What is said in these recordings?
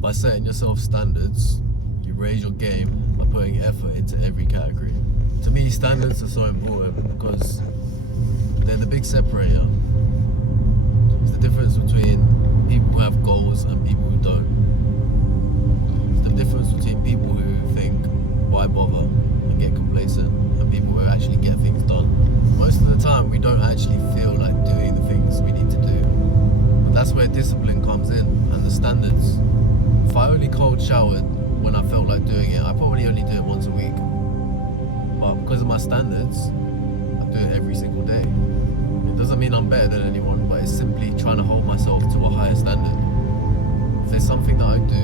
By setting yourself standards, you raise your game by putting effort into every category. To me, standards are so important because they're the big separator. It's the difference between people who have goals and people who don't. It's the difference between people who think, why bother, and get complacent, and people who actually get things done. Most of the time, we don't actually feel like doing the things we need to do. But that's where discipline comes in, and the standards. If I only cold showered when I felt like doing it, I probably only do it once a week. But because of my standards, I do it every single day. It doesn't mean I'm better than anyone, but it's simply trying to hold myself to a higher standard. If there's something that I do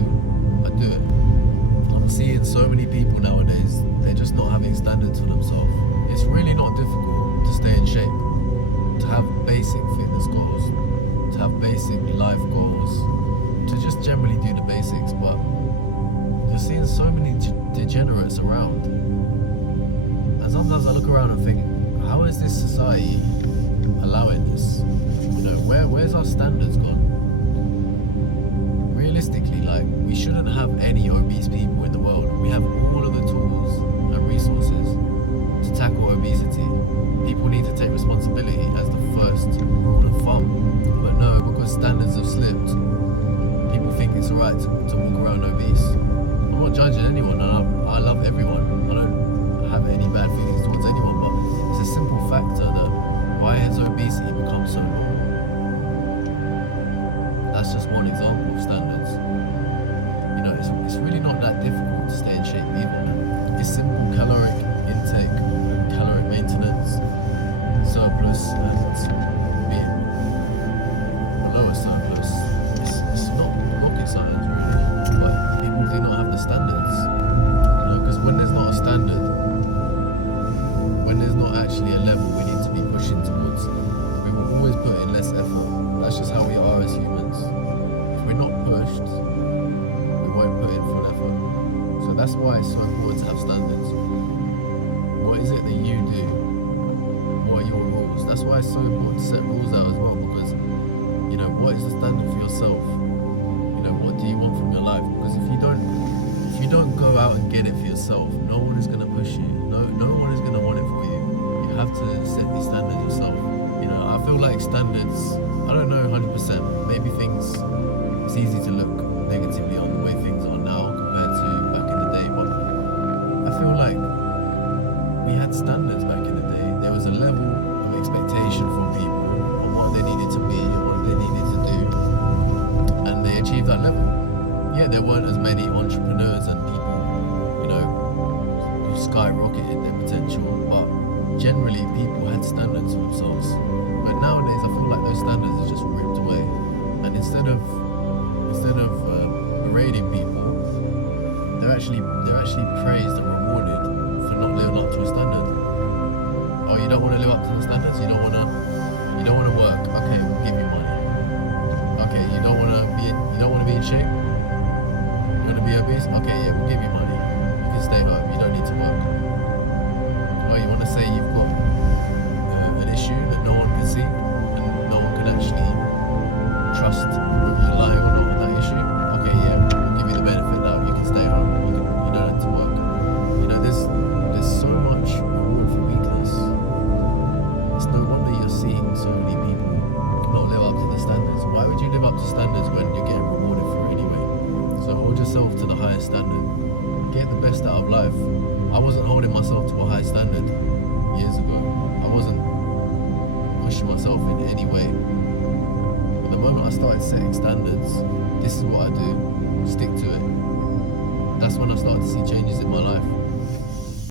it. I'm seeing so many people nowadays, they're just not having standards for themselves. It's really not difficult to stay in shape, to have basic fitness goals, to have basic life goals, to just generally do the basics, but you're seeing so many degenerates around. And sometimes I look around and think, how is this society allowing this? Where's our standards gone? Realistically, we shouldn't have any obese people in the world. We have all of the tools and resources to tackle obesity. People need to take responsibility as the first rule of thumb. But no, because standards have slipped, people think it's alright to walk around obese. I'm not judging anyone, and I love everyone. I don't have any bad feelings towards anyone, but it's a simple factor that why has obesity become so normal? That's just one example of standards. It's really not that difficult to stay in shape either. It's simple caloric intake, caloric maintenance, surplus, and being below a surplus. It's not rocket science really, but people do not have the standards. Because when there's not a standard, when there's not actually a level we need to be pushing towards, we will always put in less effort. That's just how we are as humans. If we're not pushed, we won't put in full effort. So that's why it's so important to have standards. What is it that you do? What are your rules? That's why it's so important to set rules out as well, because what is the standard for yourself? What do you want from your life? Because if you don't go out and get it for yourself, no one is going to push you. No one is going to want it for you. You have to set these standards yourself. I feel like standards, I don't know 100%, maybe it's easy to look negatively on the way things are now compared to back in the day, but I feel like we had standards back in the day. There was a level of expectation from people on what they needed to be and what they needed to do, and they achieved that level. Yeah, there weren't as many entrepreneurs and people, who skyrocketed their potential, but generally people had standards for themselves. But nowadays I feel like those standards are just ripped away, and instead of berating people, they're actually praised and rewarded for not living up to a standard. Oh, you don't want to live up to the standards? You don't want to work? Okay, we'll give you money. Okay, you don't want to be in shape? You want to be obese? Okay, yeah, we'll give you money. You can stay home. You don't need to work. Oh, you want to say you've got an issue that no one can see and no one can actually trust whether you're lying or not with that issue? Okay, yeah, we'll give you the benefit that you can stay home. You don't have to work. There's so much reward for weakness. It's no wonder you're seeing so many people not live up to the standards. Why would you live up to standards when you're getting rewarded for it anyway? So hold yourself to the highest standard. Get the best out of life. I wasn't holding myself to a high standard years ago. I wasn't pushing myself in any way. But the moment I started setting standards, this is what I do, stick to it. That's when I started to see changes in my life.